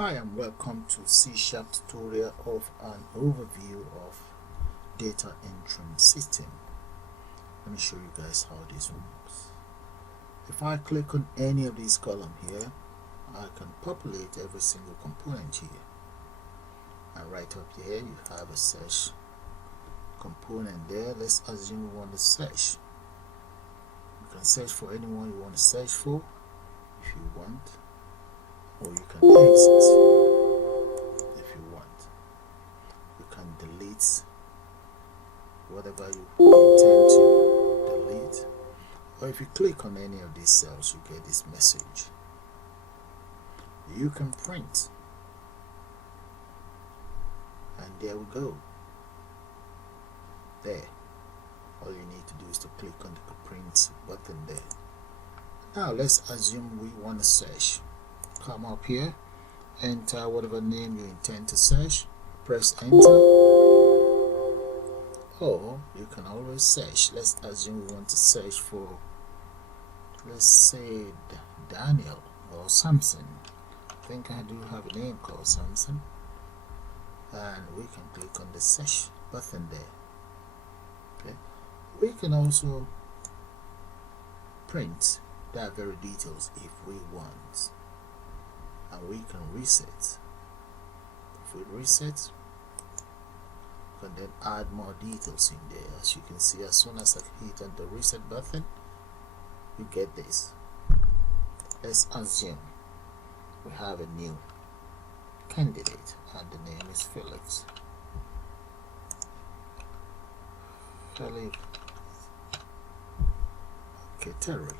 Hi and welcome to C# tutorial of an overview of data entering system. Let me show you guys how this works. If I click on any of these columns here, I can populate every single component here. And right up here you have a search component there. Let's assume we want to search. You can search for anyone you want to search for if you want, or you can exit if you want. You can delete whatever you intend to delete, or if you click on any of these cells you get this message. You can print, and there we go. There, all you need to do is to click on the print button there. Now let's assume we want to search. Come up here, enter whatever name you intend to search, press enter, or you can always search. Let's assume we want to search for, let's say, Daniel or Samson. I think I do have a name called Samson, and we can click on the search button there. Okay, we can also print that very details if we want, and we can reset. If we reset, we can then add more details in there. As you can see, as soon as I hit on the reset button, you get this. Let's assume we have a new candidate and the name is Felix. Okay, Terry,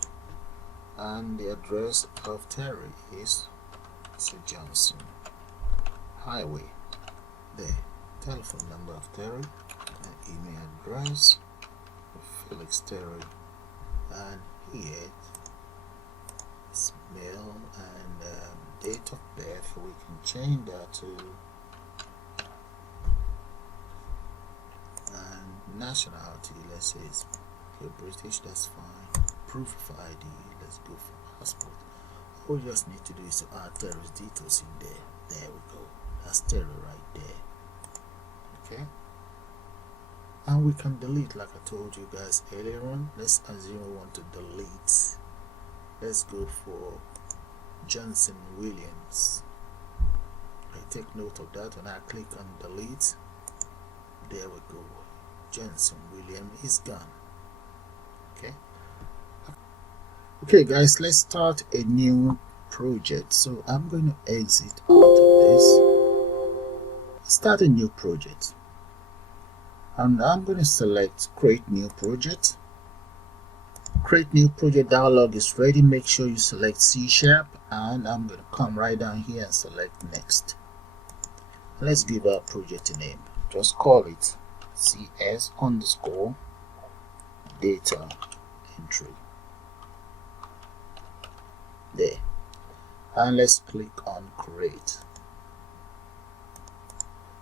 and the address of Terry is Johnson Highway. There, telephone number of Terry, email address of Felix Terry, and here it's mail and date of birth. We can change that to nationality. Let's say it's British, that's fine. Proof of ID, let's go for passport. All you just need to do is to add Terry's details in there. There we go. That's Terry right there. Okay. And we can delete, like I told you guys earlier on. Let's assume we want to delete. Let's go for Johnson Williams. I take note of that when I click on delete. There we go. Johnson Williams is gone. Okay. Okay guys, let's start a new project. So I'm going to exit out of this, start a new project, and I'm going to select create new project. Create new project dialog is ready. Make sure you select C#, and I'm going to come right down here and select next. Let's give our project a name. Just call it CS_data entry. There, and let's click on create.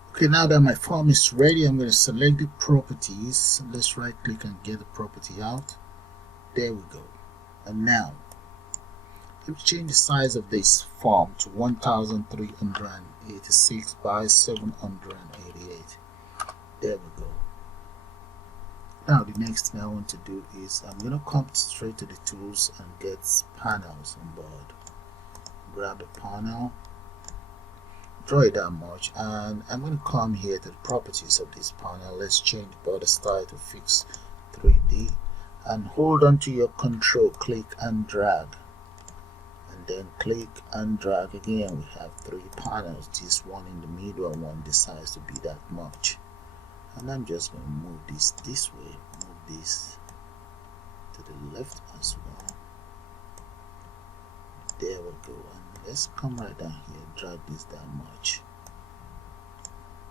Okay, now that my form is ready, I'm going to select the properties. Let's right click and get the property out. There we go. And now let's change the size of this form to 1386 by 788. There we go. Now the next thing I want to do is I'm going to come straight to the tools and get panels on board. Grab a panel, draw it that much, and I'm going to come here to the properties of this panel. Let's change the border style to fix 3D, and hold on to your control, click and drag, and then click and drag again. We have 3 panels. This one in the middle and one decides to be that much. And I'm just going to move this way, move this to the left as well. There we go. And let's come right down here, drag this down much,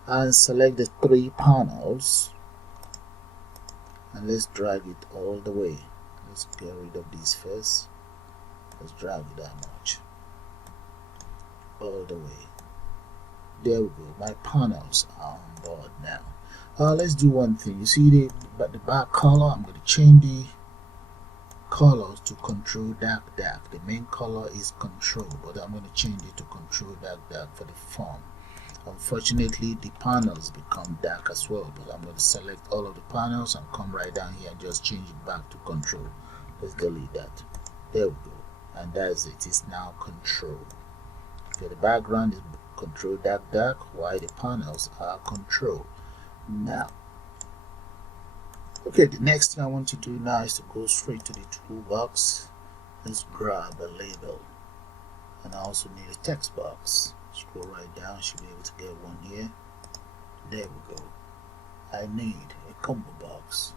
and select the 3 panels, and let's drag it all the way. Let's get rid of these first. Let's drag it that much all the way. There we go. My panels are on board now. Let's do one thing. You see the back color? I'm going to change colors to control dark. The main color is control, but I'm going to change it to control dark for the form. Unfortunately, the panels become dark as well, but I'm going to select all of the panels and come right down here and just change it back to control. Let's delete that. There we go, and that's it. It's now control. Okay, the background is control dark, while the panels are control. Now, okay, the next thing I want to do now is to go straight to the toolbox. Let's grab a label, and I also need a text box. Scroll right down, should be able to get one here. There we go. I need a combo box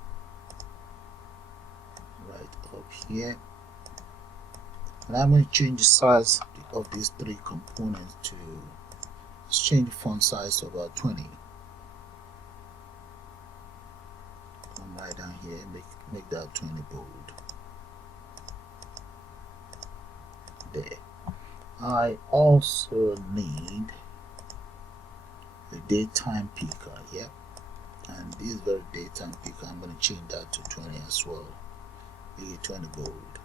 right up here, and I'm going to change the size of these three components to, let's change the font size to about 20. Come right down here, make that 20 bold. There. I also need a daytime picker, yeah, and this very daytime picker, I'm going to change that to 20 as well. Make it 20 bold.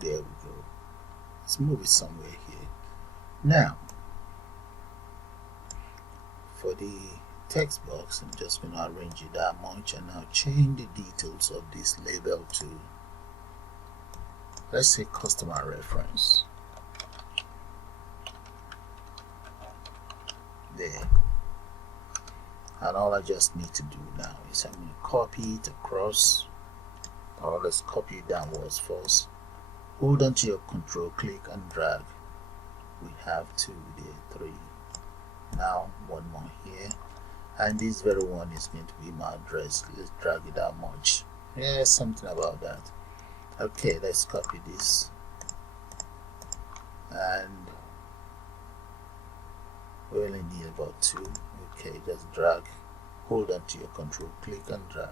There we go. Let's move it somewhere here. Now, for the text box, I'm just going to arrange it that much, and I'll change the details of this label to, let's say, customer reference. There. And all I just need to do now is I'm going to copy it across, or let's copy it downwards first. Hold on to your control, click and drag. We have 2 there, 3. Now one more here, and this very one is going to be my address. Let's drag it that much. Yeah, something about that. Okay, let's copy this, and we only need about 2. Okay, just drag, hold on to your control, click and drag.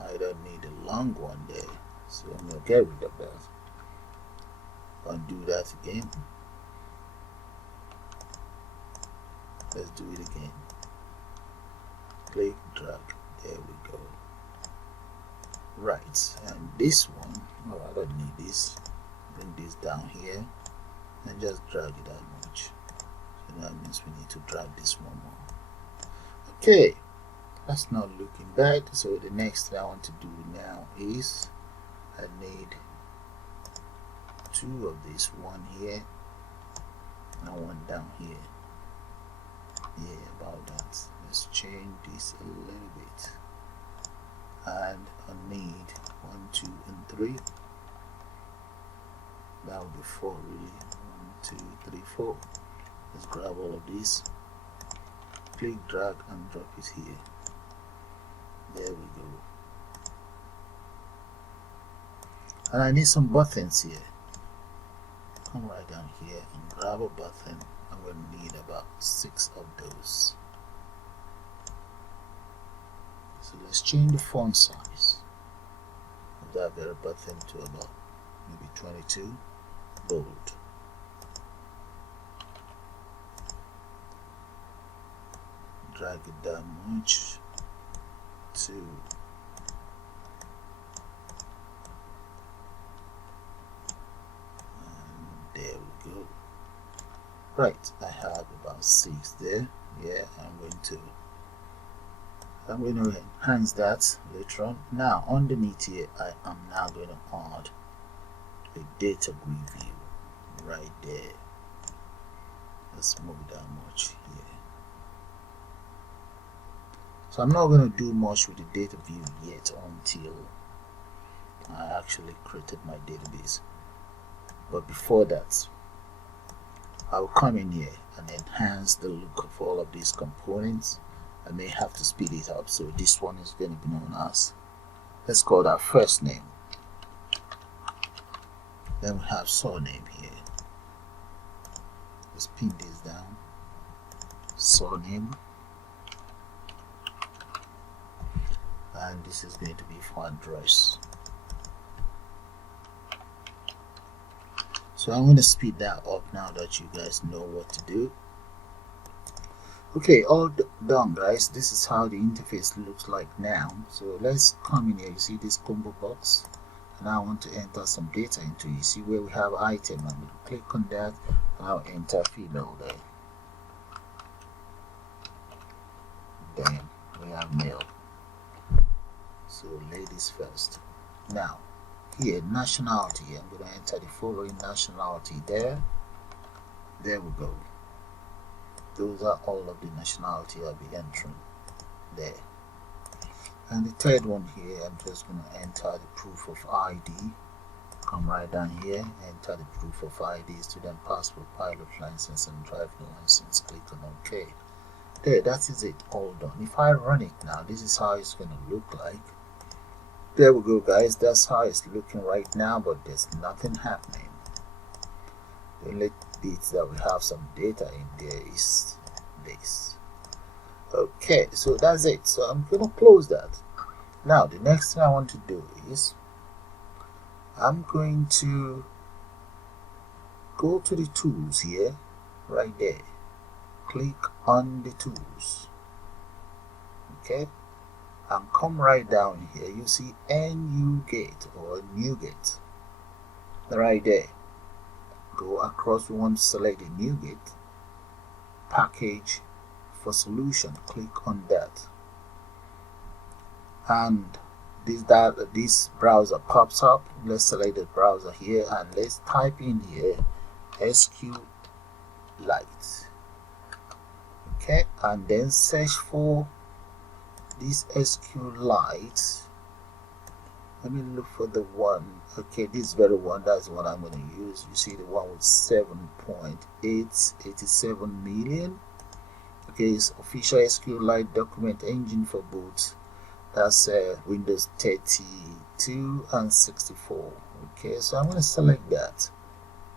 I don't need a long one there, so I'm going to get rid of that. Undo that again. Let's do it again. Click, drag, there we go. Right, and this one, oh, I don't need this. Bring this down here and just drag it that much. So that means we need to drag this one more. Okay, that's not looking bad. So the next thing I want to do now is I need 2 of this, one here and one down here. Yeah, about that. Let's change this a little bit, and I need 1, 2, and 3. That would be 4 really. 1, 2, 3, 4. Let's grab all of these, click, drag, and drop it here. There we go. And I need some buttons here. Come right down here and grab a button. I'm going to need about 6 of those. So let's change the font size of that very button to about maybe 22 bold. Drag it down much to there we go. Right, I have about 6 there. Yeah, I'm going to enhance that later on. Now underneath here, I am now going to add a data preview right there. Let's move it down much here. So I'm not going to do much with the data view yet until I actually created my database. But before that, I will come in here and enhance the look of all of these components. I may have to speed it up, so this one is going to be known as, let's call that first name. Then we have surname here. Let's pin this down. Surname. And this is going to be for address. So I'm going to speed that up now that you guys know what to do. Okay, all done, guys. This is how the interface looks like now. So let's come in here. You see this combo box, and I want to enter some data into it. You see where we have item. I'm going to click on that, and I'll enter female there. Then we have male. So ladies first. Now here, nationality. I'm going to enter the following nationality there. There we go. Those are all of the nationality I'll be entering there. And the third one here, I'm just going to enter the proof of ID. Come right down here, enter the proof of ID, student passport, pilot license, and driving license. Click on OK. There, that is it, all done. If I run it now, this is how it's going to look like. There we go, guys. That's how it's looking right now, but there's nothing happening. The only bit that we have some data in there is this. Okay, so that's it. So I'm going to close that. Now the next thing I want to do is I'm going to go to the tools here, right there. Click on the tools. Okay, and come right down here. You see NuGet or NuGet right there. Go across. We want to select the NuGet package for solution. Click on that, and this browser pops up. Let's select the browser here, and let's type in here SQLite. Okay, and then search for this SQLite. Let me look for the one. Okay, this very one, that's the one I'm going to use. You see the one with 7.887 million. Okay, it's official SQLite document engine for both. That's Windows 32 and 64. Okay, so I'm going to select that.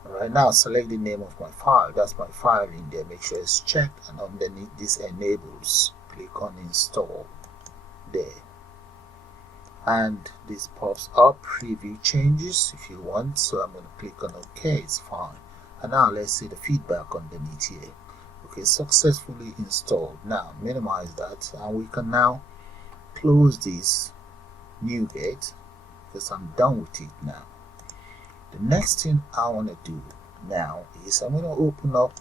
Alright, now select the name of my file. That's my file in there. Make sure it's checked, and underneath this enables. Click on install there. And this pops up, preview changes if you want. So I'm going to click on OK, it's fine. And now let's see the feedback underneath here. Okay, successfully installed. Now minimize that, and we can now close this NuGet because I'm done with it now. The next thing I want to do now is I'm going to open up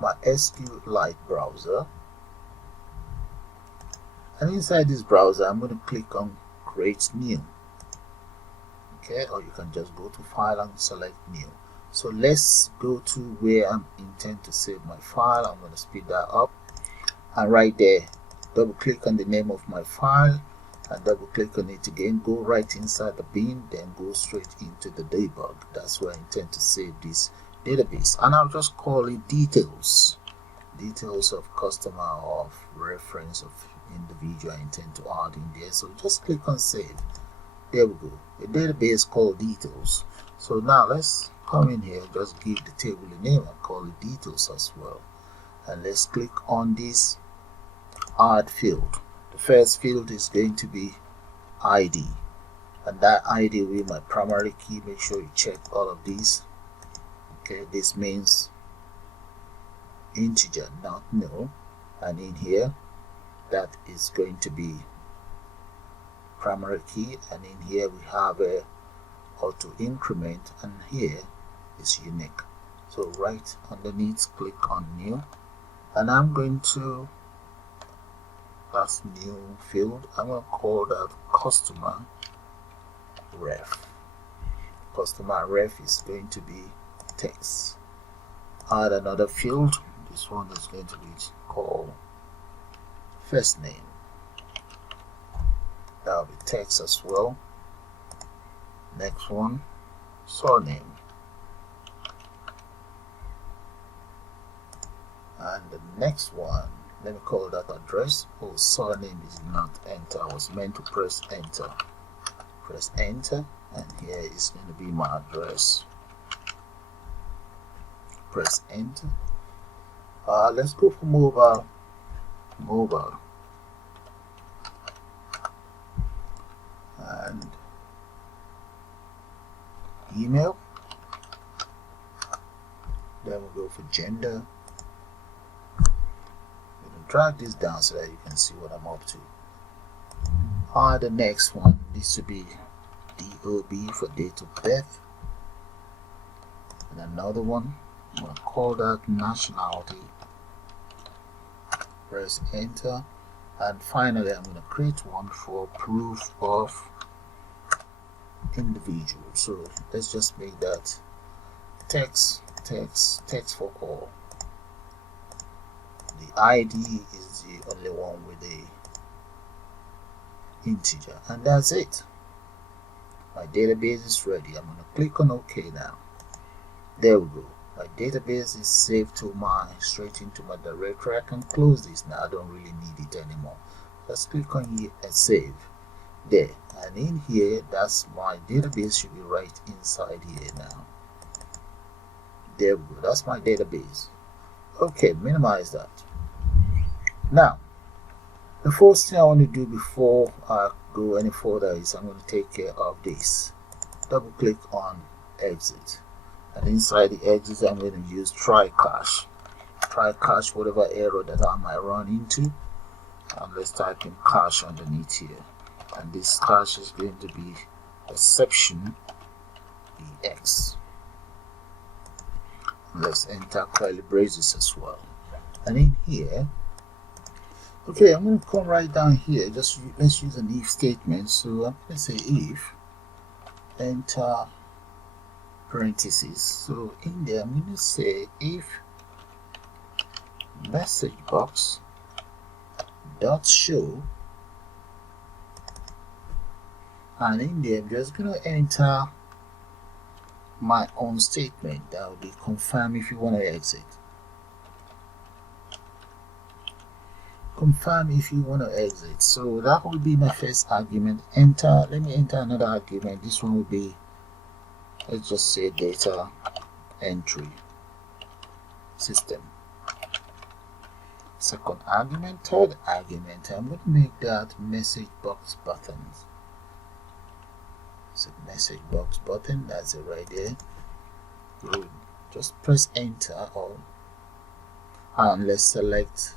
my SQLite browser, and inside this browser I'm going to click on create new. Okay, or you can just go to file and select new. So let's go to where I intend to save my file. I'm going to speed that up, and right there double click on the name of my file and double click on it again. Go right inside the bin, then go straight into the debug. That's where I intend to save this database, and I'll just call it details of customer, of reference, of individual I intend to add in there. So just click on save. There we go, a database called details. So now let's come in here, just give the table a name and call it details as well, and let's click on this add field. The first field is going to be ID, and that ID will be my primary key. Make sure you check all of these. Okay, this means integer, not null, and in here that is going to be primary key, and in here we have a auto increment, and here is unique. So right underneath, click on new, and I'm going to, that's new field, I'm going to call that customer ref. Customer ref is going to be text. Add another field. This one is going to be called first name. That will be text as well. Next one, surname. And the next one, let me call that address. Oh, surname is not enter. I was meant to press enter. Press enter, and here is going to be my address. Press enter. Let's go for mobile. And email. Then we'll go for gender. drag this down so that you can see what I'm up to. The next one needs to be DOB for date of birth, and another one I'm going to call that nationality. Press enter, and finally I'm going to create one for proof of individual. So let's just make that text for all. The ID is the only one with the integer, and that's it. My database is ready. I'm going to click on OK now. There we go. My database is saved to straight into my directory. I can close this now. I don't really need it anymore. Just click on here and save. There, and in here, that's my database should be right inside here now. There we go. That's my database. Okay, minimize that. Now, the first thing I want to do before I go any further is I'm going to take care of this. Double click on exit, and inside the exit I'm going to use try catch whatever error that I might run into, and let's type in cache underneath here, and this cache is going to be exception EX. Let's enter curly braces as well, and in here, okay, I'm going to come right down here. Just let's use an if statement. So I'm going to say if enter parentheses. So in there I'm going to say if message box dot show, and in there I'm just going to enter my own statement that will be confirm if you want to exit. Confirm if you want to exit. So that will be my first argument. Enter. Let me enter another argument. This one will be, let's just say data entry system. Second argument. Third argument, I'm going to make that message box buttons. So message box button, that's it right there. Good. Just press enter, and let's select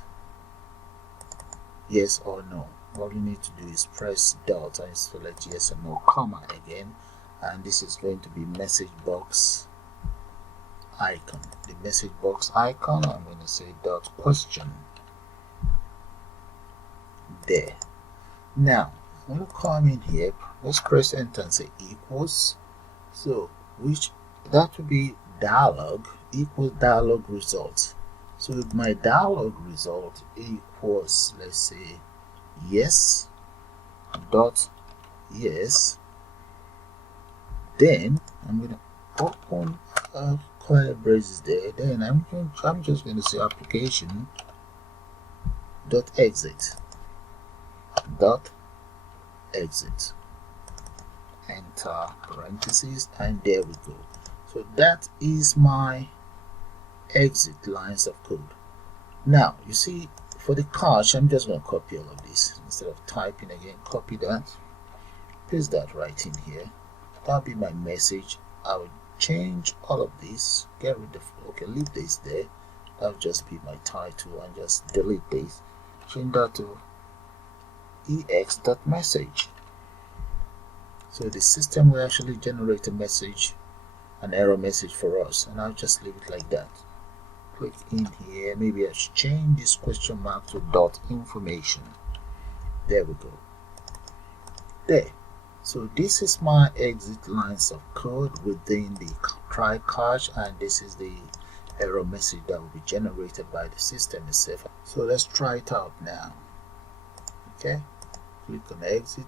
yes or no. All you need to do is press dot and select yes or no, comma again, and this is going to be message box icon. The message box icon, I'm going to say dot question. There. Now I'm going to come in here, let's press enter and say equals. So which that will be dialog equals dialog results. So if my dialog result equals, let's say yes dot yes, then I'm going to open curly braces there. Then I'm just going to say application dot exit dot exit, enter parentheses, and there we go. So that is my exit lines of code. Now you see, for the cache, I'm just going to copy all of this instead of typing again. Copy that, paste that right in here. That'll be my message. I will change all of this, get rid of, okay, leave this there. That'll just be my title, and just delete this, change that to ex.message. So the system will actually generate a message, an error message for us, and I'll just leave it like that. Click in here, maybe I should change this question mark to dot information. There we go. There. So this is my exit lines of code within the try catch, and this is the error message that will be generated by the system itself. So let's try it out now. Okay, click on exit.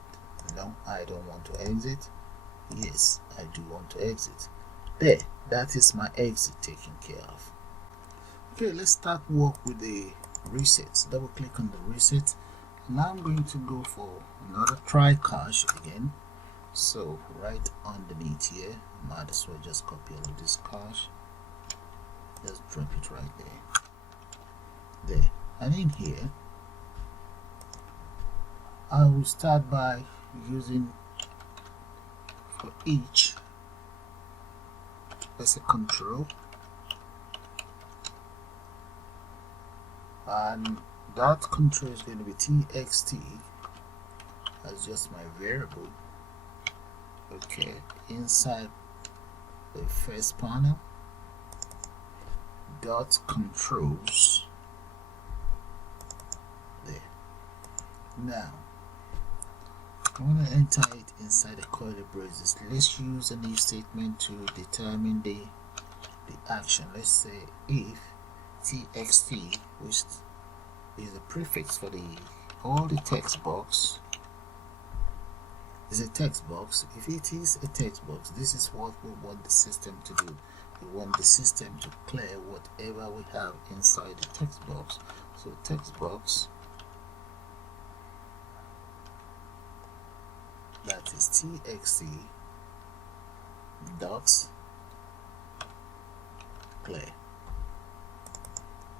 No, I don't want to exit. Yes, I do want to exit. There, that is my exit taken care of. Okay, let's start work with the resets. Double click on the reset. Now I'm going to go for another try catch again. So right underneath here, might as well just copy all of this cache. Just drop it right there. There, and in here I will start by using for each, let's say control, and that control is going to be txt as just my variable. Okay, inside the first panel, dot controls there. Now I want to enter it inside the curly braces. Let's use an if statement to determine the action. Let's say if txt, which is a prefix for all the text box, is a text box. If it is a text box, this is what we want the system to do. We want the system to clear whatever we have inside the text box. So text box, that is txt dot clear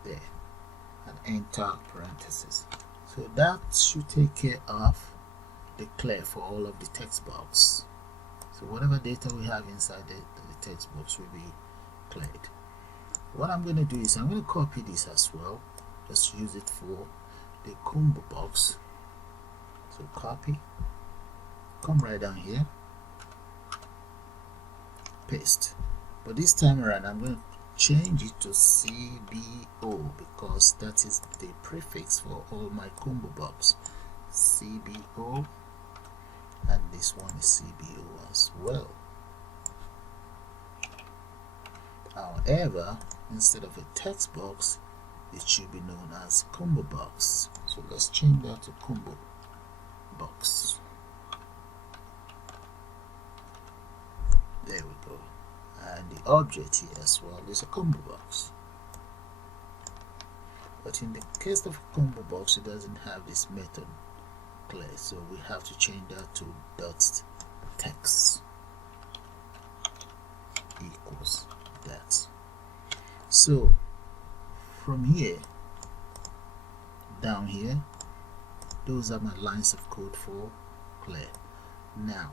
there, and enter parentheses. So that should take care of the clear for all of the text box. So whatever data we have inside the text box will be cleared. What I'm going to do is I'm going to copy this as well. Just use it for the combo box. So copy, come right down here, paste. But this time around I'm going to change it to CBO because that is the prefix for all my combo box. CBO, and this one is CBO as well. However, instead of a text box, it should be known as combo box. So let's change that to combo box. There we go. And the object here as well is a combo box. But in the case of a combo box, it doesn't have this method clear, so we have to change that to dot text equals that. So from here down here, those are my lines of code for clear. Now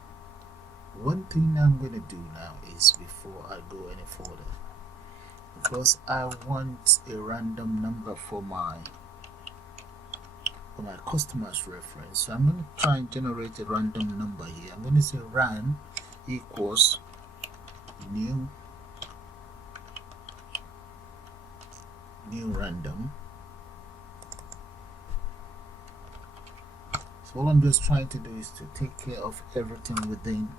one thing I'm going to do now is, before I go any further, because I want a random number for my customer's reference, so I'm going to try and generate a random number here. I'm going to say ran equals new random. So all I'm just trying to do is to take care of everything within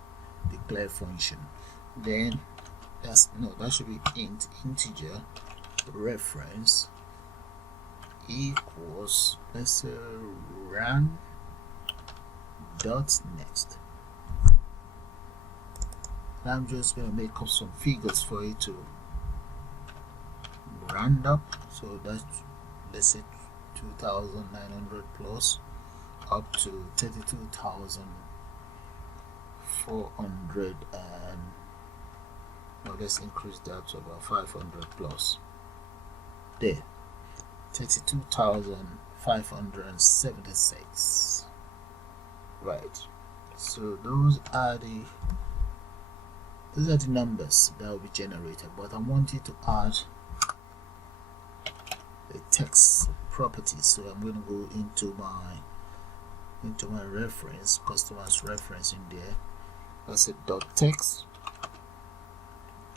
the clear function. Then that should be integer reference equals, let's say, ran dot next. And I'm just going to make up some figures for it to round up. So that's, let's say, 2,900 plus up to 32,400, and now let's increase that to about 500 plus. There, 32,576. Right. So those are the numbers that will be generated. But I want you to add a text property. So I'm going to go into my reference, customer's reference in there. I said dot text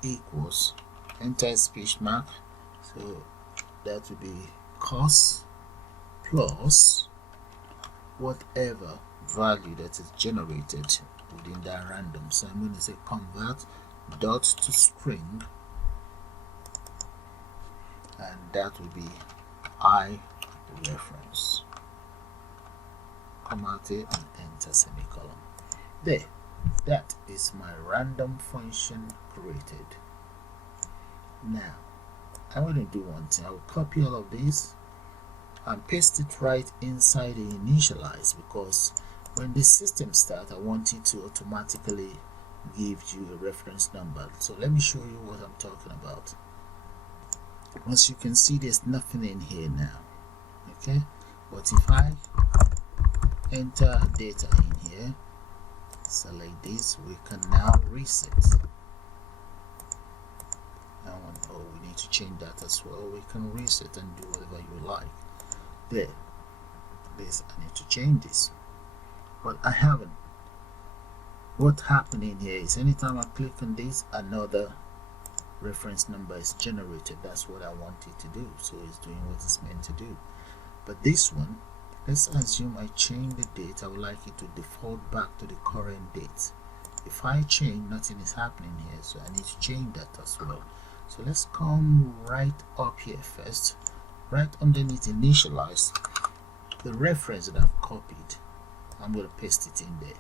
equals, enter speech mark, so that will be cost plus whatever value that is generated within that random. So I'm going to say convert dot to string, and that will be I reference. Come out here and enter semicolon. There, that is my random function created. Now I'm going to do one thing. I will copy all of this and paste it right inside the initialize, because when the system starts, I want it to automatically give you a reference number. So let me show you what I'm talking about. Once you can see, there's nothing in here now, okay? But if I enter data in here, select this, we can now reset. We need to change that as well. We can reset and do whatever you like. There, this, I need to change this, but I haven't. What's happening here is anytime I click on this, another reference number is generated. That's what I want it to do. So it's doing what it's meant to do. But this one, let's assume I change the date. I would like it to default back to the current date. If I change, nothing is happening here, so I need to change that as well. So let's come right up here first, right underneath initialize. The reference that I've copied, I'm going to paste it in there.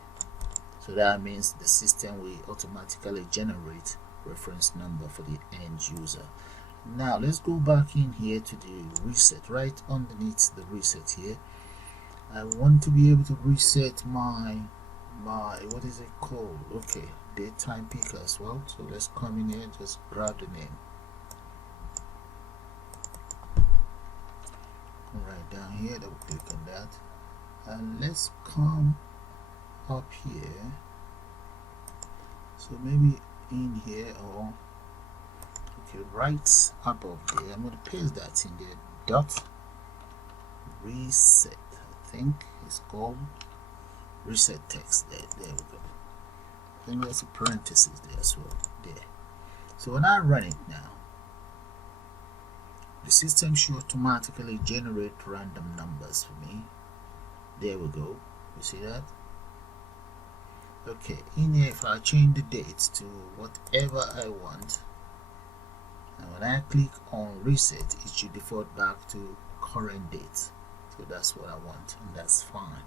So that means the system will automatically generate reference number for the end user. Now let's go back in here to the reset. Right underneath the reset here, I want to be able to reset my what is it called? Okay, date time picker as well. So let's come in here and just grab the name. Come right down here, double click on that, and let's come up here. So maybe in here, or okay, right above there, I'm going to paste that in there. Dot reset, I think it's called reset text. There we go. I think there's a parenthesis there as well. There. So when I run it now, the system should automatically generate random numbers for me. There we go. You see that? Okay, in here, if I change the date to whatever I want, and when I click on reset, it should default back to current date. So that's what I want, and that's fine.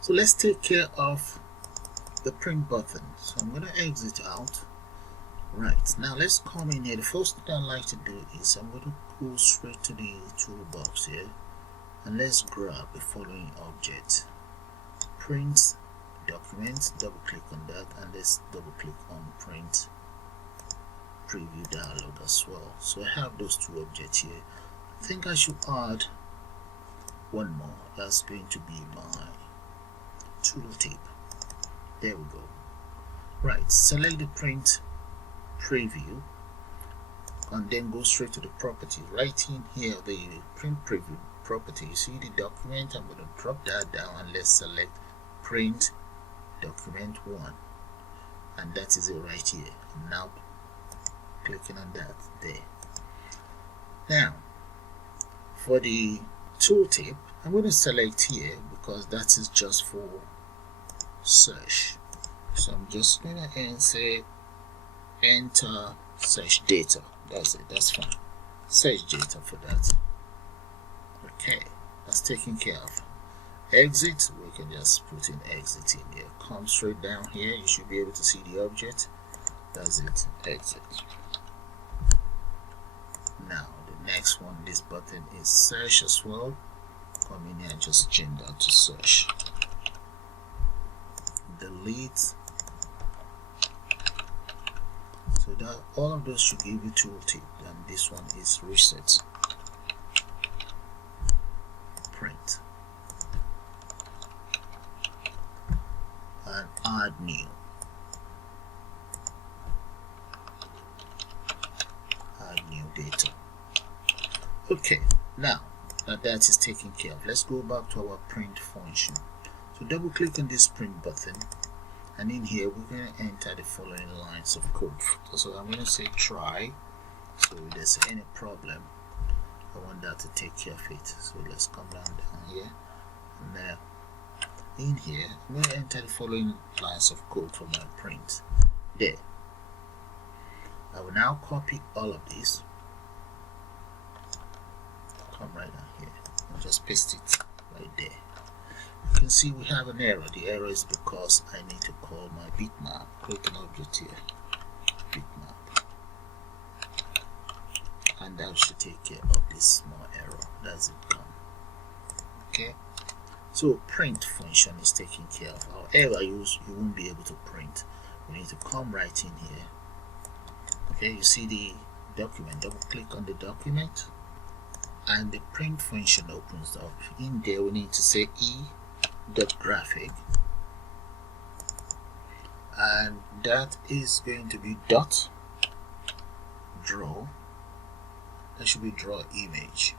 So let's take care of the print button. So I'm going to exit out. Right, now let's come in here. The first thing I like to do is I'm going to go straight to the toolbox here, and let's grab the following object. Print document, double click on that, and let's double click on print preview dialog as well. So I have those two objects here. I think I should add one more. That's going to be my tooltip. There we go. Right, select the print preview and then go straight to the properties. Right in here, the print preview property, you see the document. I'm going to drop that down and let's select print document 1, and that is it right here. I'm now clicking on that there. Now for the tooltip, I'm going to select here because that is just for search. So I'm just going to say enter search data. That's it, that's fine. Search data for that. Okay, that's taken care of. Exit, we can just put in exit in here. Come straight down here, you should be able to see the object. That's it, exit. Now the next one, this button is search as well. Come in here and just change that to search. Delete. So that all of those should give you tooltip, and this one is reset. Print. And add new. Add new data. Okay, now that is taken care of, let's go back to our print function. So double click on this print button, and in here we're going to enter the following lines of code. So I'm going to say try. So if there's any problem, I want that to take care of it. So let's come down here, and now in here I'm going to enter the following lines of code for my print. There. I will now copy all of this, come right down here and just paste it right there. You can see we have an error. The error is because I need to call my bitmap. Create an object here, bitmap, and that should take care of this small error. That's it done. Okay, so print function is taken care of. However, you won't be able to print. We need to come right in here. Okay, you see the document, double click on the document and the print function opens up. In there we need to say e.graphic, and that is going to be dot draw. That should be draw image.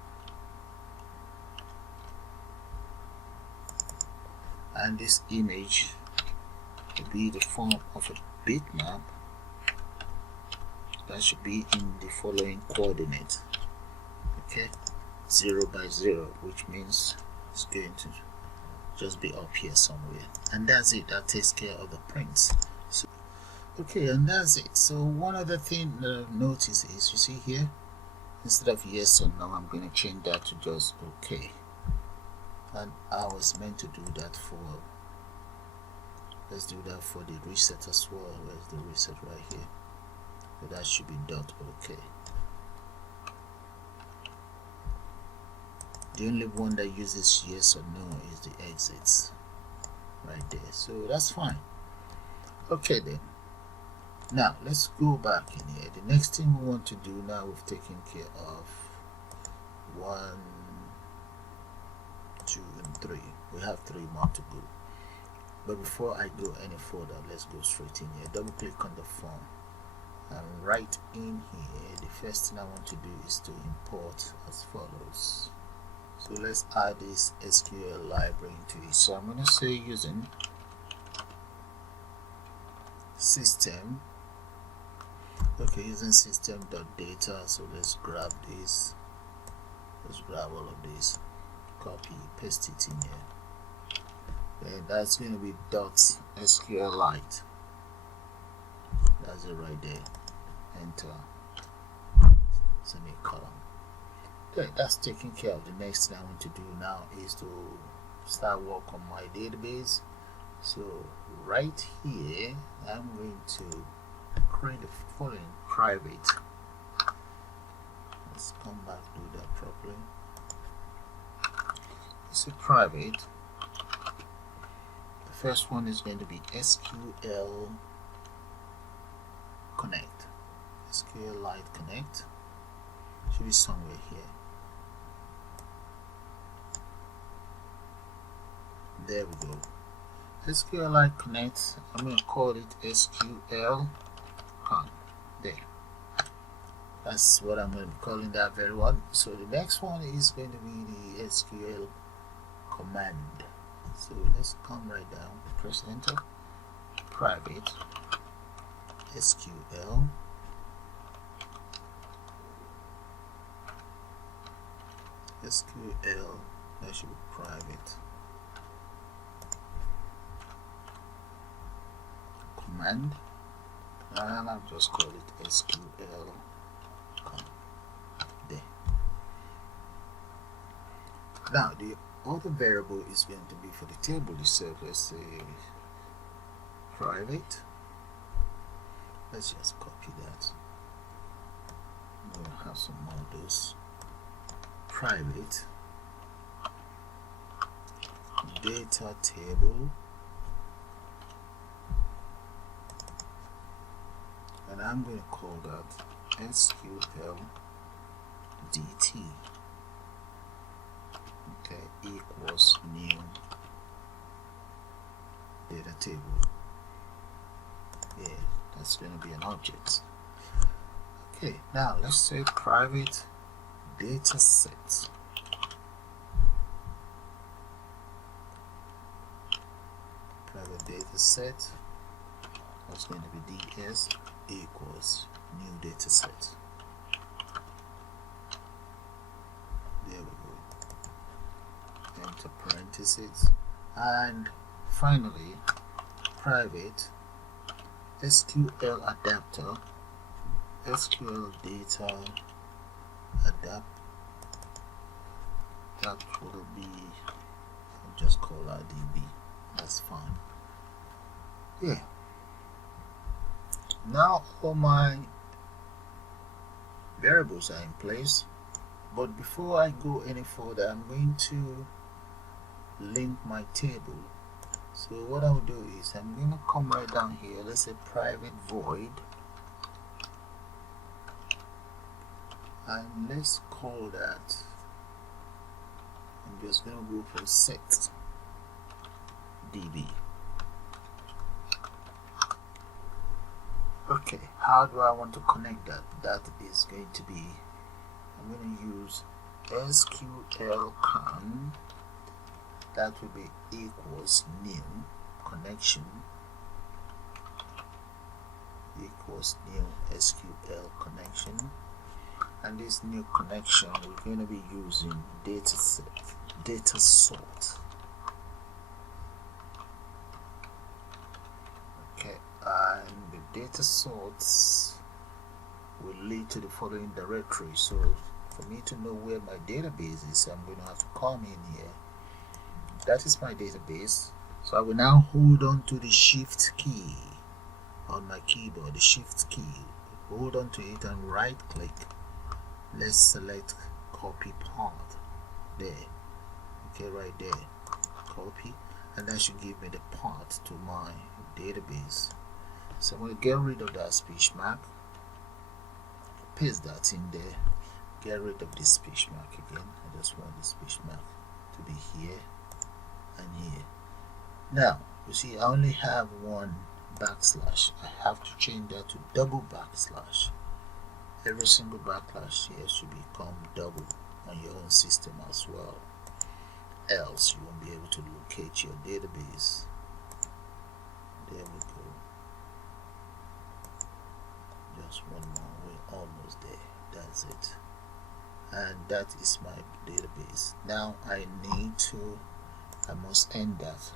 and this image will be the form of a bitmap that should be in the following coordinate. Okay, 0 by 0, which means it's going to just be up here somewhere, and that's it. That takes care of the prints. So, okay, and that's it. So one other thing that I've noticed is, you see here, instead of yes or no, I'm going to change that to just okay. And I was meant to do that for, let's do that for the reset as well. Where's the reset? Right here. So that should be dot okay. The only one that uses yes or no is the exits right there, so that's fine. Okay then, now let's go back in here. The next thing we want to do, now we've taken care of 1, 2 and 3. We have 3 more to go, but before I go any further, let's go straight in here. Double click on the form, and right in here, the first thing I want to do is to import as follows. So let's add this SQL library into it. So I'm going to say using system. Okay, using system.data. So let's grab this. Let's grab all of this. Copy, paste it in here. Then that's going to be .SQLite. That's it right there. Enter. Semicolon. Okay, that's taken care of. The next thing I want to do now is to start work on my database. So right here, I'm going to create the following private. Let's come back to do that properly. It's a private. The first one is going to be SQL Connect. SQLite Connect. Should be somewhere here. There we go. SQLite Connect. I'm going to call it SQL Con. There. That's what I'm going to be calling that very one. So the next one is going to be the SQL command. So let's come right down, press enter. Private SQL that should be private command, and I'll just call it SQL command. There. Now the other variable is going to be for the table itself. Let's say private. Let's just copy that. I'm going to have some more of those. Private data table, and I'm going to call that SQL DT. Okay, equals new data table. Yeah, that's going to be an object. Okay, now let's say private data set. Private data set. That's going to be DS equals new data set. There we go. Enter parentheses, and finally private SQL adapter. SQL data adapt. That will be, I'll just call that DB. That's fine. Yeah. Now all my variables are in place, but before I go any further, I'm going to link my table. So what I'll do is I'm going to come right down here. Let's say private void, and let's call that, I'm just going to go for set DB. Okay, how do I want to connect that? That is going to be, I'm going to use SQL con that will be equals new connection equals new SQL connection, and this new connection we're going to be using data sort. Okay, and the data sorts will lead to the following directory. So for me to know where my database is, I'm going to have to come in here. That is my database. So I will now hold on to the shift key on my keyboard, the shift key. Hold on to it and right click. Let's select copy path there. Okay, right there. Copy, and that should give me the path to my database. So I'm going to get rid of that speech mark, paste that in there, get rid of this speech mark again. I just want the speech mark to be here and here. Now you see I only have one backslash. I have to change that to double backslash. Every single backslash here should become double on your own system as well, else you won't be able to locate your database. There we go. Just one more, we're almost there. That's it, and that is my database. Now I must end that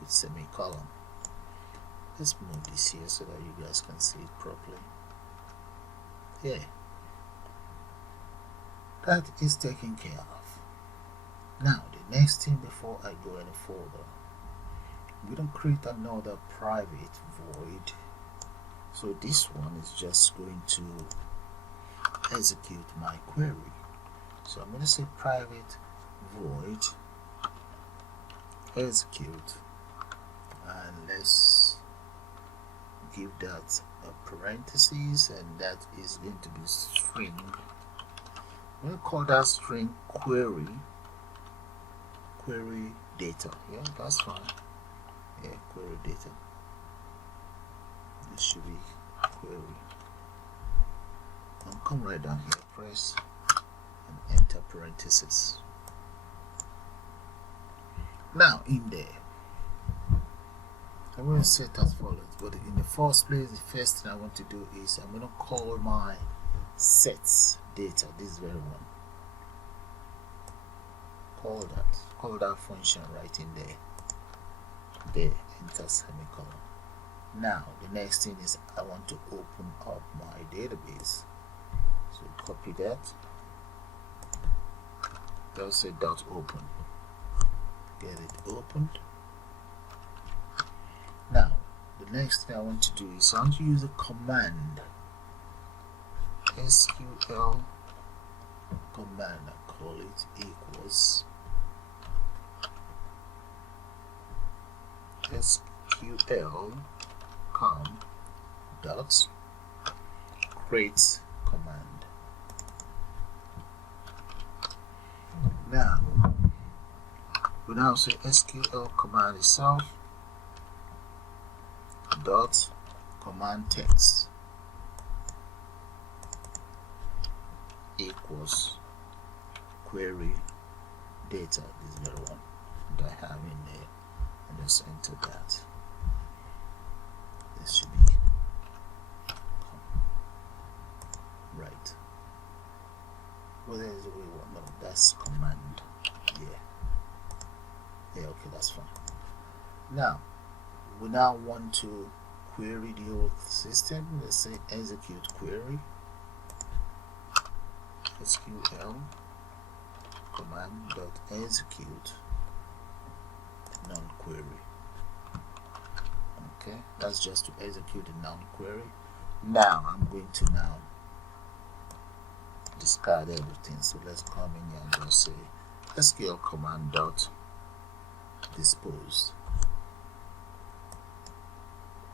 with semicolon. Let's move this here so that you guys can see it properly. Yeah, that is taken care of. Now the next thing before I go any further, we don't create another private void. So this one is just going to execute my query. So I'm going to say private void execute, and let's give that a parentheses, and that is going to be string. I'm going to call that string query data. Yeah, that's fine. Yeah, query data. This should be query. I'll come right down here, press and enter parentheses. Now in there, I'm going to set as follows, but in the first place, the first thing I want to do is I'm going to call my sets data, this very one. Call that function right in there, enter semicolon. Now the next thing is I want to open up my database, so copy that, just say dot open, get it opened. Now the next thing I want to do is I want to use a command, SQL command, I call it equals SQL com dot create command. Now we now say SQL command itself dot command text equals query data, this very one that I have in there, and just enter that. This should be right. Well, there's the way one. No, that's command. Yeah, okay, that's fine. Now we now want to query the whole system. Let's say execute query, SQL command dot execute non-query. Okay, that's just to execute the non-query. Now I'm going to now discard everything. So let's come in here and just say SQL command dot dispose,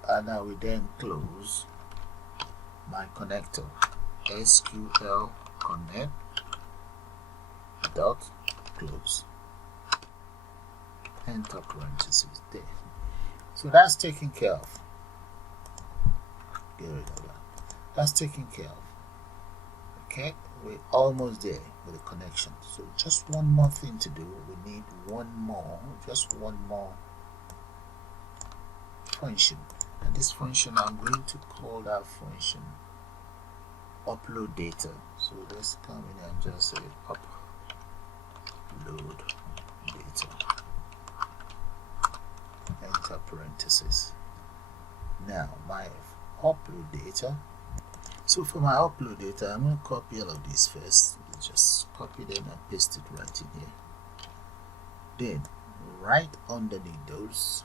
and now we then close my connector, SQL connect dot close, enter parentheses there. So that's taken care of. Get rid of that. That's taken care of. Okay, we're almost there with the connection. So just one more thing to do. We need just one more function, and this function, I'm going to call that function upload data. So let's come in and just say upload data, enter parentheses. Now my upload data. So for my upload data, I'm going to copy all of these first. Just copy them and paste it right in here. Then right underneath those,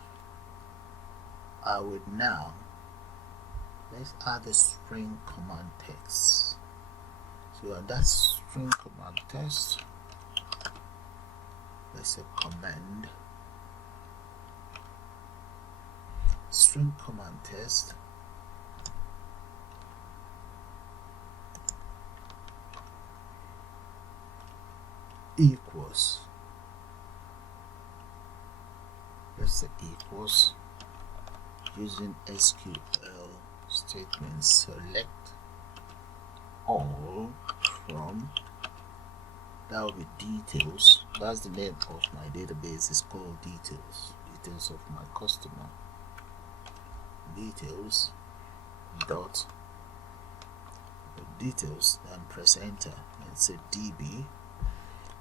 I would now, let's add a string command text. So on that string command text, let's say command string command text equals, let's say equals, using SQL statement select all from, that will be details. That's the name of my database, is called details of my customer, details dot details, and press enter and say DB.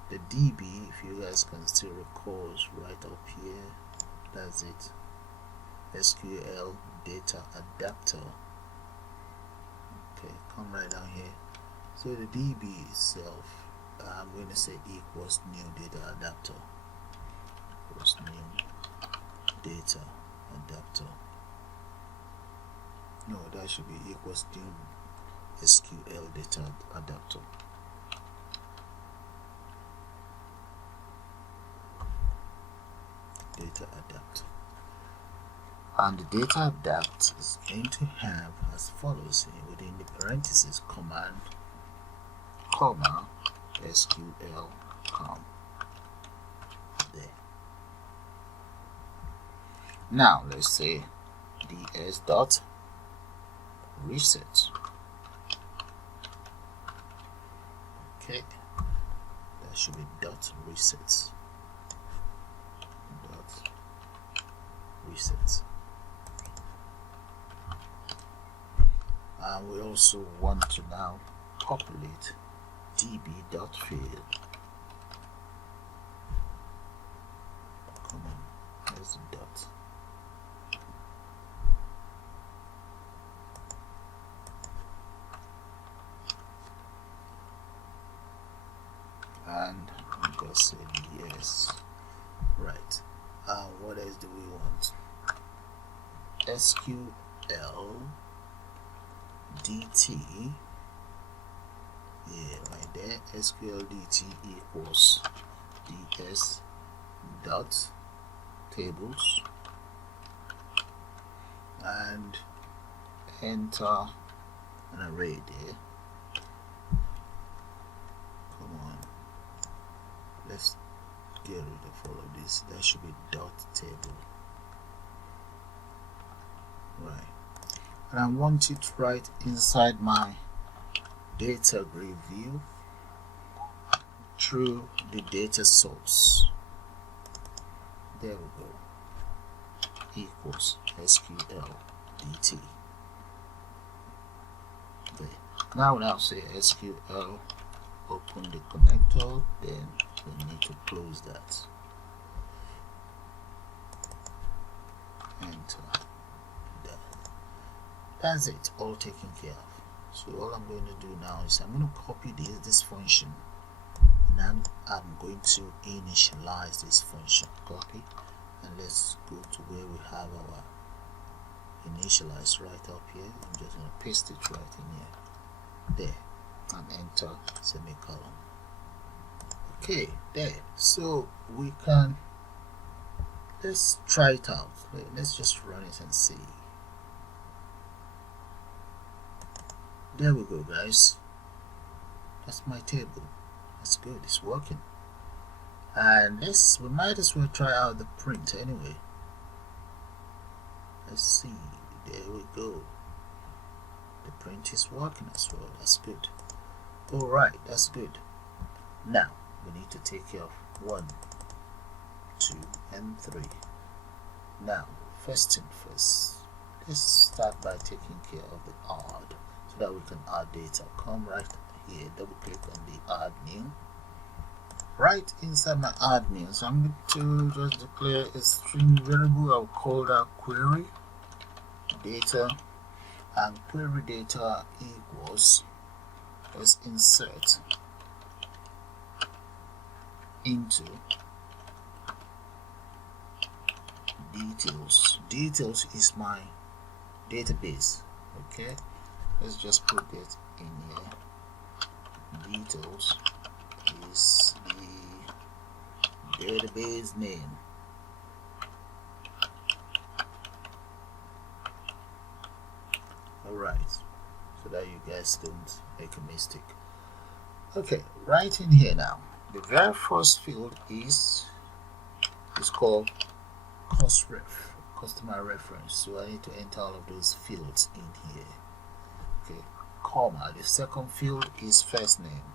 The DB, if you guys can still recall, is right up here. That's it. SQL data adapter. Okay, come right down here. So the DB itself, I'm going to say equals new data adapter. Equals new data adapter. No, that should be equals new SQL data adapter. Data adapt, and the data adapt is going to have as follows within the parentheses command comma SQL com. There. Now let's say ds dot reset. Okay, that should be dot reset. Reset. And we also want to now populate db.field. Come on, there's the dot. And I'm just say yes. Right. What else do we want? SQL DT, yeah, right there. SQL DT equals ds dot tables, and enter an array there. Come on, let's get rid of all of this. That should be dot table. Right, and I want it right inside my data grid view through the data source. There we go. Equals SQL DT. Okay. Now we'll now say SQL open the connector, then we need to close that. Enter. That's it, all taken care of. So all I'm going to do now is I'm going to copy this function, and then I'm going to initialize this function. Copy, and let's go to where we have our initialize right up here. I'm just going to paste it right in here, there, and enter semicolon. Okay, there. So we can, let's try it out. Let's just run it and see. There we go, guys. That's my table. That's good, it's working. And we might as well try out the print anyway. Let's see. There we go. The print is working as well. That's good. Alright, that's good. Now we need to take care of 1, 2, and 3. Now, first thing first, let's start by taking care of the add, so that we can add data. Come right here, double click on the add new. Right inside my add new, so I'm going to just declare a string variable. I'll call that query data, and query data equals, let's insert into details. Details is my database. Okay, let's just put it in here. Details is the database name. Alright, so that you guys don't make a mistake. Okay, right in here now, the very first field is called customer reference. So I need to enter all of those fields in here. Okay, comma. The second field is first name,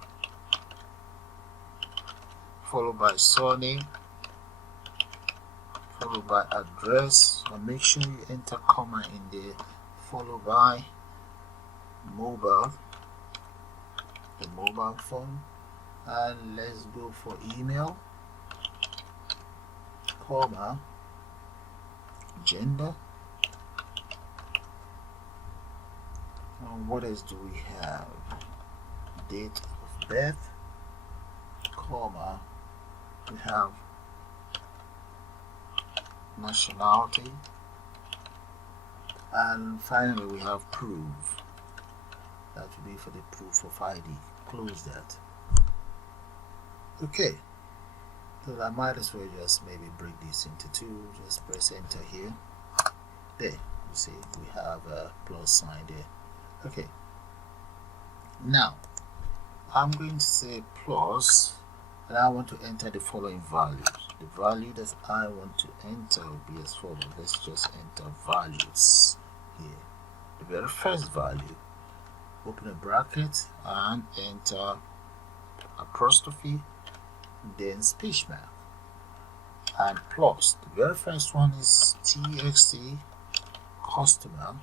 followed by surname, followed by address. And make sure you enter comma in there, followed by mobile, the mobile phone, and let's go for email, comma, gender, and what else do we have? Date of birth, comma, we have nationality, and finally we have proof. That will be for the proof of ID. Close that. Okay, so I might as well just maybe break this into 2. Just press enter here. There, you see we have a plus sign there. Okay, now I'm going to say plus, and I want to enter the following values. The value that I want to enter will be as follows. Let's just enter values here. The very first value, open a bracket and enter apostrophe, then speech mark, and plus. The very first one is txt customer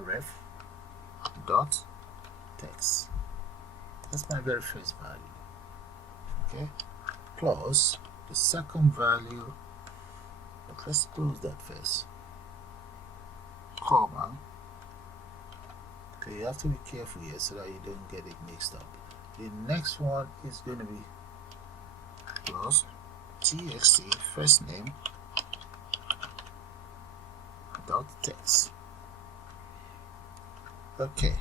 ref dot text. That's my very first value. Okay, plus the second value, but let's close that first, comma. Okay, you have to be careful here so that you don't get it mixed up. The next one is going to be plus txt first name dot text. Okay,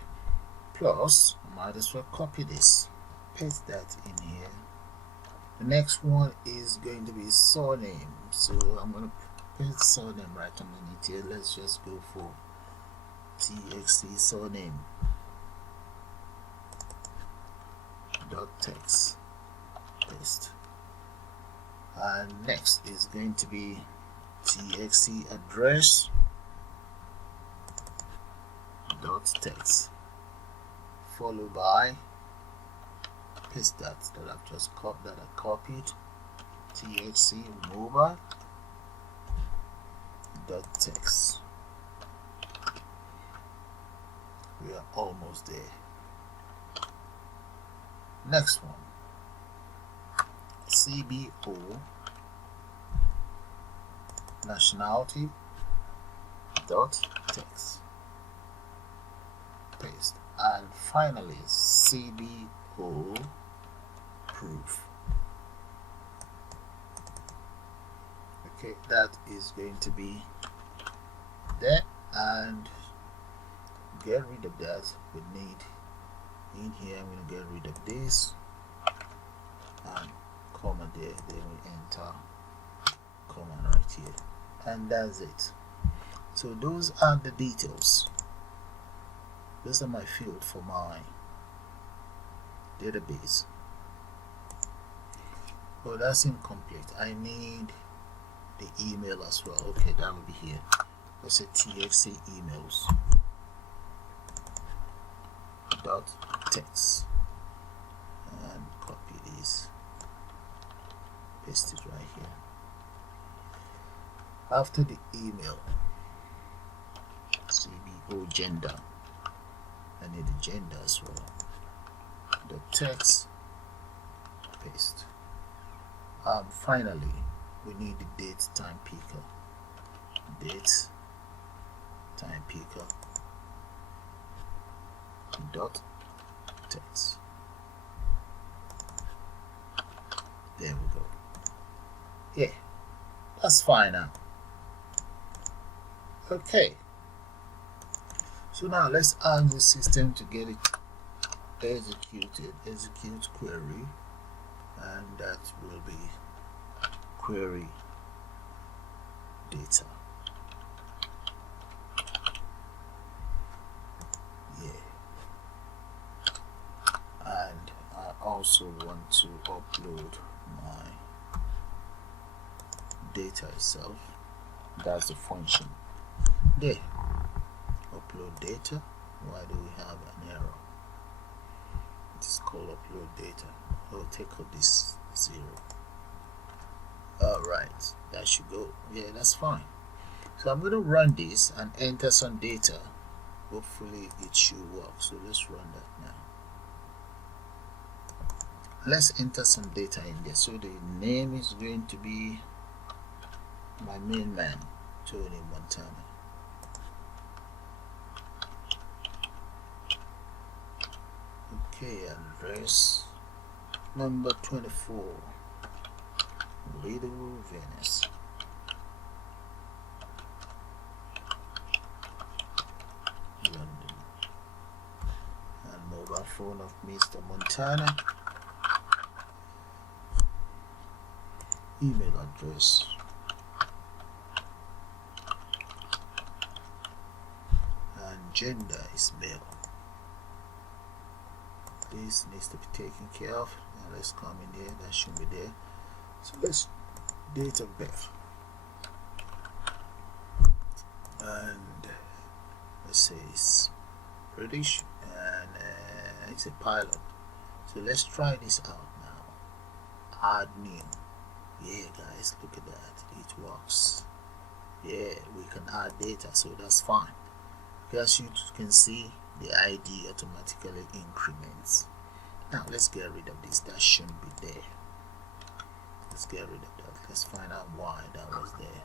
plus, I might as well copy this, paste that in here. The next one is going to be surname, so I'm going to paste surname right underneath here. Let's just go for txt surname dot text, paste. And next is going to be txt address dot text, followed by paste that I've just copied, txt mobile dot text. We are almost there. Next one, CBO nationality dot text, paste. And finally CBO proof. Okay, that is going to be there, and get rid of that. We need in here, I'm going to get rid of this and comma there, then we enter comma right here, and that's it. So those are the details. Those are my field for my database. Oh, that's incomplete. I need the email as well. Okay, that will be here. Let's say txt emails. dot text, and copy this, paste it right here. After the email, CBO gender, I need the gender as well. The text, paste. Finally, we need the date time picker. Date time picker dot text. There we go. Yeah, that's fine now. Okay, so now let's ask the system to get it executed. Execute query, and that will be query data. Yeah, and I also want to upload my data itself. That's the function. There, upload data. Why do we have an error? It's called upload data. I'll take out this 0. Alright, that should go. Yeah, that's fine. So I'm going to run this and enter some data. Hopefully it should work. So let's run that now. Let's enter some data in there. So the name is going to be my main man, Tony Montana. Okay, address number 24, Little Venice. London. And mobile phone of Mr. Montana. Email address. And gender is male. This needs to be taken care of. Now let's come in here. That should be there. So let's date of birth. And let's say it's British, and it's a pilot. So let's try this out now. Add new. Yeah, guys, look at that. It works. Yeah, we can add data, so that's fine. As you can see, the ID automatically increments. Now let's get rid of this. That shouldn't be there. Let's get rid of that. Let's find out why that was there.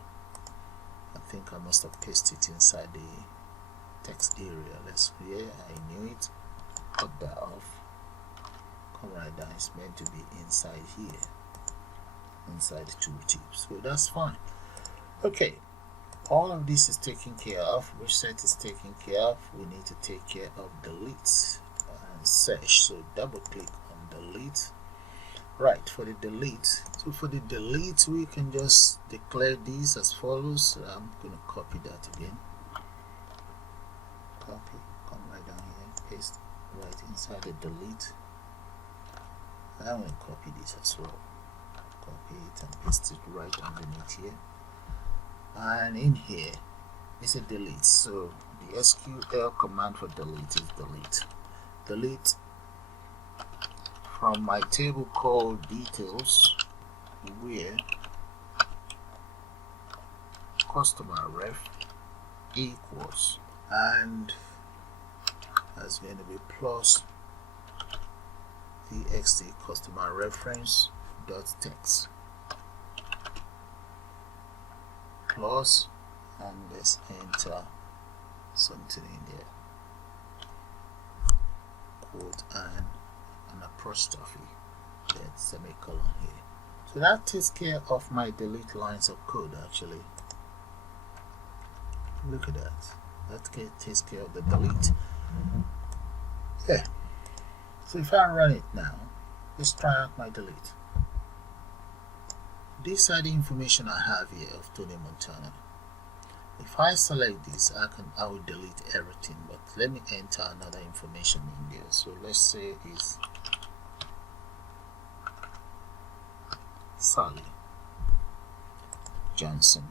I think I must have pasted it inside the text area. Yeah, I knew it. Cut that off. Come right down. It's meant to be inside here, inside the tooltip. So that's fine. Okay. All of this is taken care of. Which set is taken care of? We need to take care of delete and search. So double click on delete. Right, for the delete. So for the delete, we can just declare these as follows. So I'm going to copy that again. Copy, come right down here, paste right inside the delete. I'm going to copy this as well. Copy it and paste it right underneath here. And in here is a delete. So the SQL command for delete is delete. Delete from my table called details, where customer ref equals, and that's going to be plus txt customer reference dot text. Plus, and let's enter something in there, quote and an apostrophe, then semicolon here. So that takes care of my delete lines of code. Actually, look at that. That takes care of the delete. Yeah. So if I run it now, let's try out my delete. These are the information I have here of Tony Montana. If I select this, I will delete everything, but let me enter another information in there. So let's say it's Sally Johnson.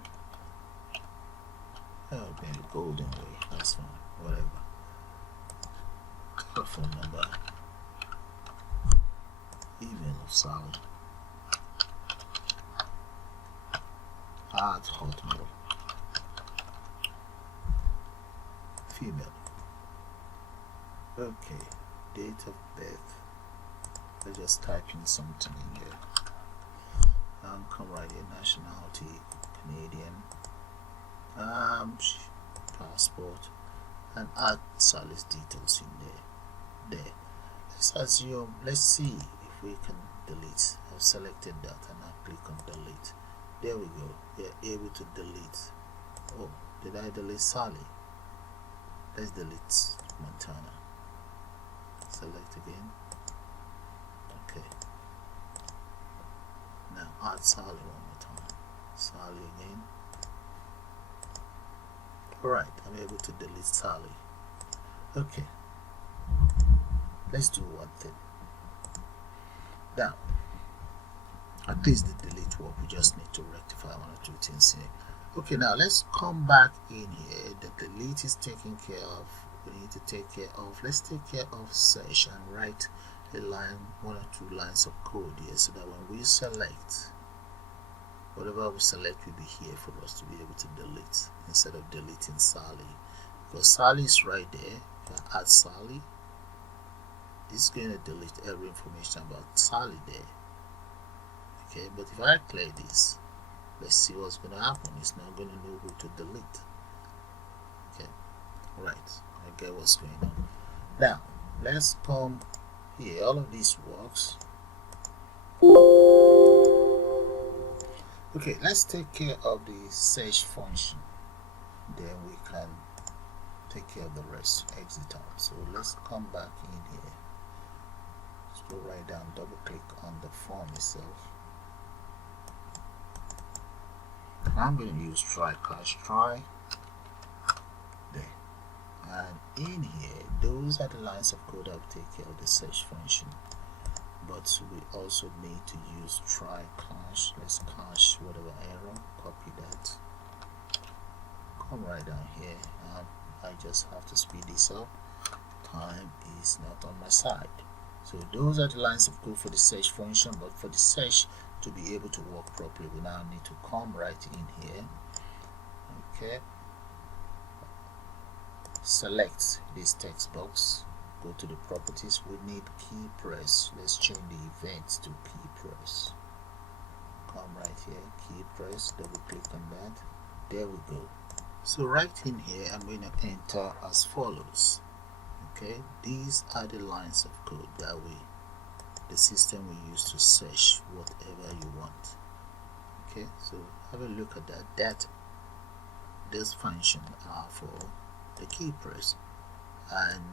Oh, maybe golden way, that's fine, whatever. enter phone number, email of Sally at Hotmail, female. Okay, date of birth. Let's just type in something in there. Come right here, nationality, Canadian, passport, and add Sally's details in there. Let's assume, let's see if we can delete. I've selected that and I click on delete. There we go. We are able to delete. Oh, did I delete Sally? Let's delete Montana. Select again. Okay. Now add Sally one more time. Sally again. Alright, I'm able to delete Sally. Okay. Let's do one thing. Now, at least the delete work, we just need to rectify one or two things here. Okay, now let's come back in here. The delete is taken care of. We need to take care of, let's take care of search and write a line, one or two lines of code here, so that when we select, whatever we select will be here for us to be able to delete, instead of deleting Sally, because Sally is right there. If I add Sally, it's going to delete every information about Sally there. Okay, but if I clear this, let's see what's going to happen. It's not going to know who to delete. Okay, right, I get what's going on. Now let's come here. All of this works. Okay, let's take care of the search function, then we can take care of the rest. Exit out. So let's come back in here, scroll right down, double click on the form itself. I'm going to use try cache try there, and in here those are the lines of code that will take care of the search function, but we also need to use try cache. Let's cache whatever error, copy that, come right down here, and I just have to speed this up. Time is not on my side. So those are the lines of code for the search function, but for the search to be able to work properly, we now need to come right in here. Okay, select this text box, go to the properties. We need key press. Let's change the event to key press. Come right here, key press, double click on that. There we go. So right in here, I'm going to enter as follows. Okay, these are the lines of code that the system will use to search whatever you want. Okay, so have a look at that. This function are for the key press, and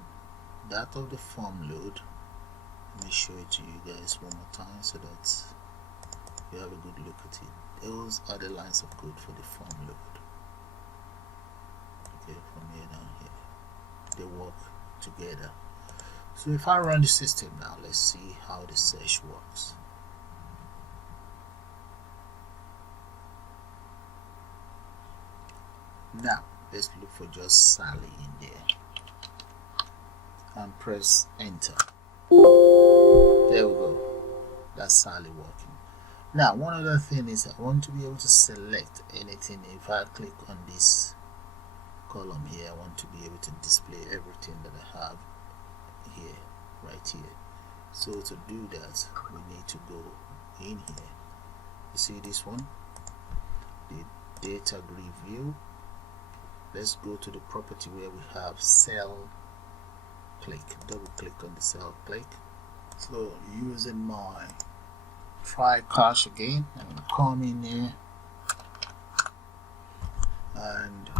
that of the form load. Let me show it to you guys one more time so that you have a good look at it. Those are the lines of code for the form load. Okay, from here down here, they work together. So if I run the system now, let's see how the search works. Now let's look for just Sally in there and press enter. There we go. That's Sally working. Now one other thing is I want to be able to select anything. If I click on this column here, I want to be able to display everything that I have here, right here. So to do that, we need to go in here. You see this one, the data grid view. Let's go to the property where we have cell click. Double click on the cell click. So using my try cache again, I'm going to come in there, and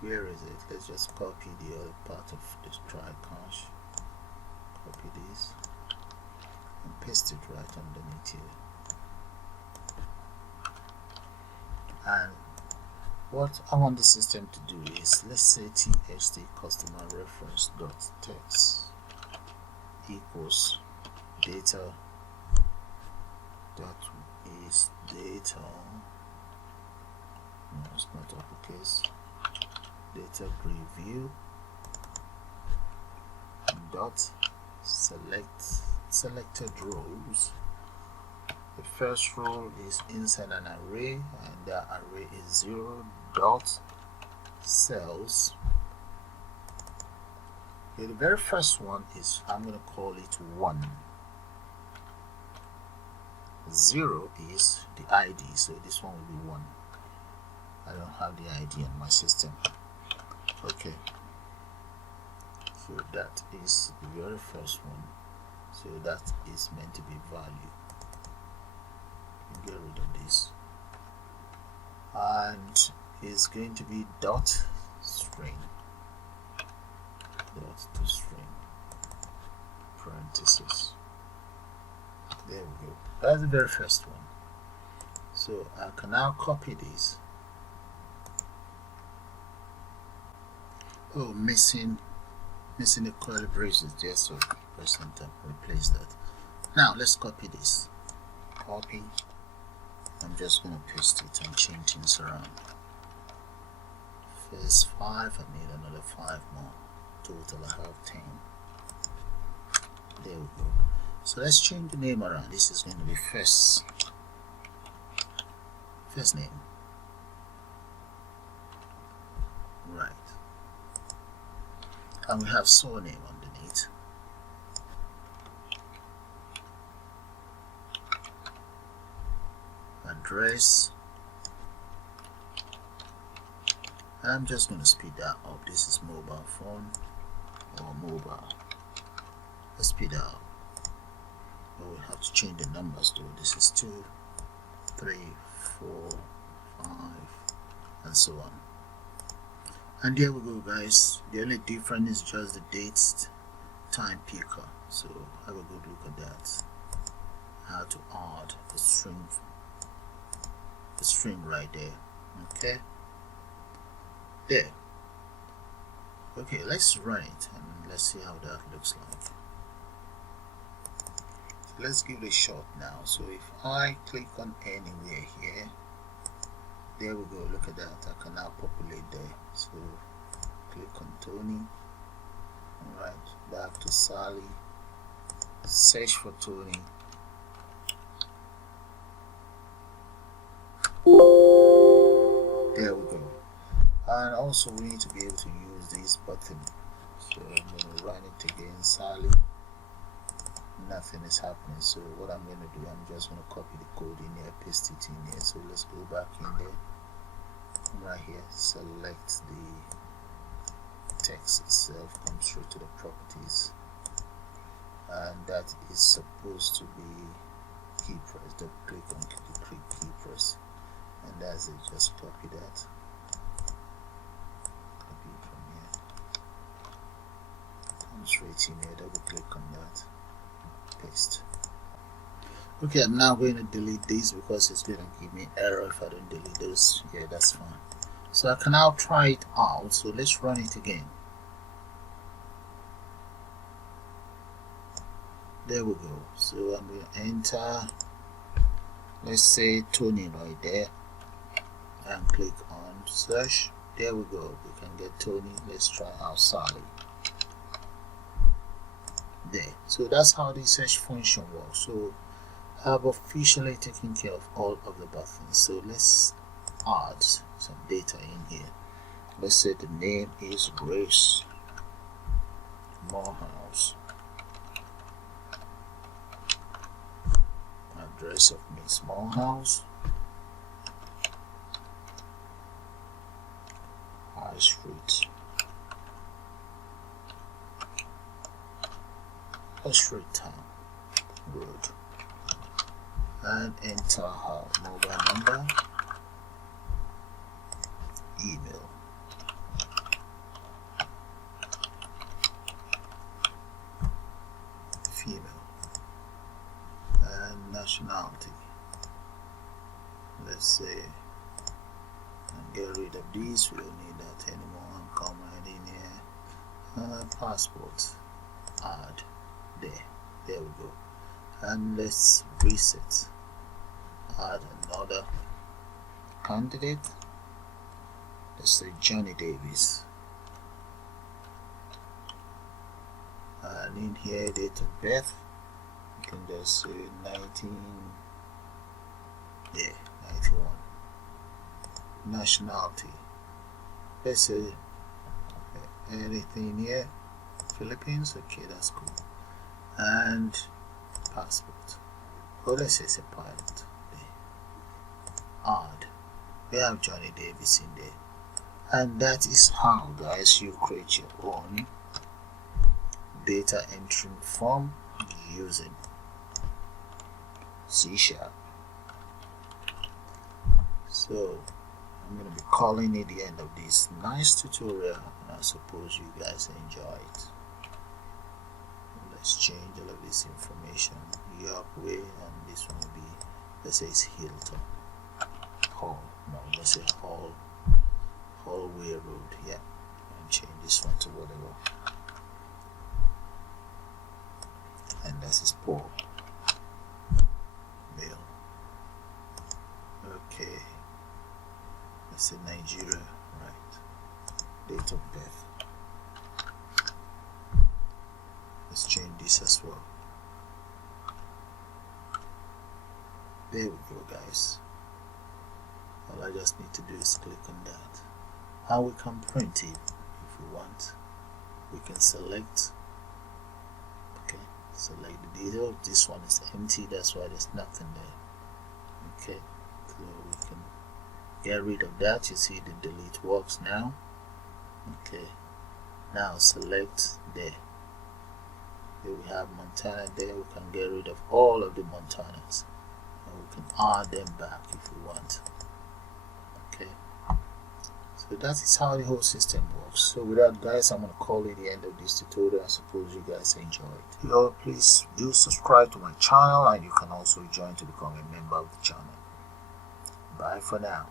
where is it? Let's just copy the other part of this try cache. Copy this and paste it right underneath here. And what I want the system to do is, let's say txt customer reference dot text equals data, that is data, no, it's not uppercase, data grid view dot selected rows. The first row is inside an array, and the array is 0 dot cells. Okay, the very first one is, I'm going to call it 1. 0 is the ID, so this one will be 1. I don't have the ID in my system. Okay, so that is the very first one, so that is meant to be value. Get rid of this, and it's going to be dot string, dot to string, parenthesis. There we go. That's the very first one. So I can now copy this. Oh, missing the curly braces there, so press enter, replace that. Now let's copy this. Copy. I'm just going to paste it and change things around. First 5, I need another 5 more. Total I have 10. There we go. So let's change the name around. This is going to be first name. Right. And we have surname underneath. Address. I'm just going to speed that up. This is mobile phone or mobile. Let's speed that up. But we have to change the numbers though. This is 2, 3, 4, 5, and so on. And there we go, guys. The only difference is just the dates, time picker. So have a good look at that. How to add a string right there. Okay, there. Okay, let's run it and let's see how that looks like. So let's give it a shot now. So if I click on anywhere here, there we go. Look at that. I can now populate there. So click on Tony. Alright, back to Sally. Search for Tony. There we go. And also we need to be able to use this button. So I'm going to run it again. Sally. Nothing is happening. So what I'm going to do, I'm just going to copy the code in here, paste it in here. So let's go back in there. Right here, select the text itself, come straight to the properties, and that is supposed to be key press. Don't click on the key press, and that's it. Just copy that, copy it from here, come straight in here, double click on that, paste. Okay, I'm now going to delete these because it's going to give me error if I don't delete those. Yeah, that's fine. So I can now try it out. So let's run it again. There we go. So I'm going to enter, let's say Tony right there, and click on search. There we go. We can get Tony. Let's try out Sally. There. So that's how the search function works. So I've officially taken care of all of the buttons. So let's add some data in here. Let's say the name is Grace Morehouse. Address of Miss Morehouse. High Street. Town Road. And enter her mobile number, email, female, and nationality. Let's say, and get rid of these. We don't need that anymore. And come right in here. Passport, add there. There we go. And let's reset. Add another candidate. Let's say Johnny Davis. And and in here date of birth, you can just say 91. Nationality, let's say anything here, Philippines. Okay, that's cool. And passport, let's say it's a pilot. Add, we have Johnny Davis in there. And that is how, guys, you create your own data entering form using C#. So I'm going to be calling it the end of this nice tutorial, and I suppose you guys enjoy it. Let's change all of this information. Yorkway, and this one will be, let's say it's Hilton Hall. No, let's say Hallway Road. Yeah, and change this one to whatever. And that is Paul. Male. Okay. Let's say Nigeria, right? Date of birth. Let's change this as well. There we go, guys. All I just need to do is click on that, and we can print it if we want. We can select, okay, select the detail. This one is empty, that's why there's nothing there. Okay, so we can get rid of that. You see the delete works now. Okay, now select there. Here we have Montana there. We can get rid of all of the Montanas, and we can add them back if we want. Okay, so that is how the whole system works. So with that, guys, I'm going to call it the end of this tutorial. I suppose you guys enjoyed. Please do subscribe to my channel, and you can also join to become a member of the channel. Bye for now.